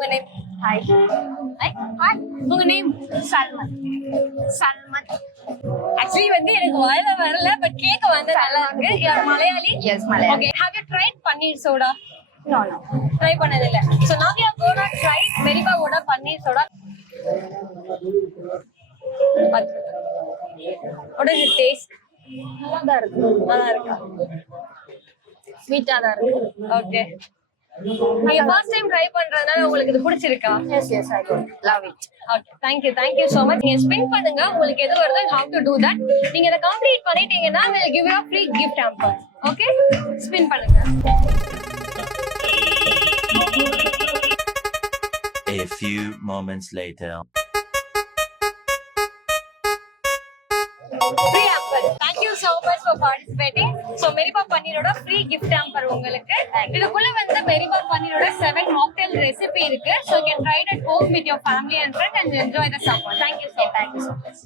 உங்க name? Hi. Hi. உங்க name? Salmond. Salmond. Actually வந்து எனக்கு வாயில வரல பட் கேக்க வந்து நல்லா இருக்கு. You are Malayali? Yes, Malayali. Okay. Have you tried paneer soda? No, no. Try பண்ணது இல்ல. So now we are going to try மெரிபாவோட paneer soda. What does it taste? நல்லா தான் இருக்கு. நல்லா இருக்கா? ஸ்வீட்டா தான் இருக்கு. ஓகே. நீங்க ஃபர்ஸ்ட் டைம் ட்ரை பண்றதுனால உங்களுக்கு இது பிடிச்சிருக்கா? Yes, yes, I do. Love it. Okay, thank you so much. நீங்க ஸ்பின் பண்ணுங்க, உங்களுக்கு எது வருதோ how to do that. நீங்க இத கம்ப்ளீட் பண்ணிட்டீங்கன்னா we'll give you a free gift hamper. Okay, spin பண்ணுங்க. A few moments later. Free hamper. Thank you so much for participating. So மெரிபா பன்னீரோட free gift hamper உங்களுக்கு. இதுக்குள்ள வந்து மெரிபா பன்னீரோட 7 mocktail recipe இருக்கு. So you can try it at home with your family and friends and enjoy the summer. Thank you so much.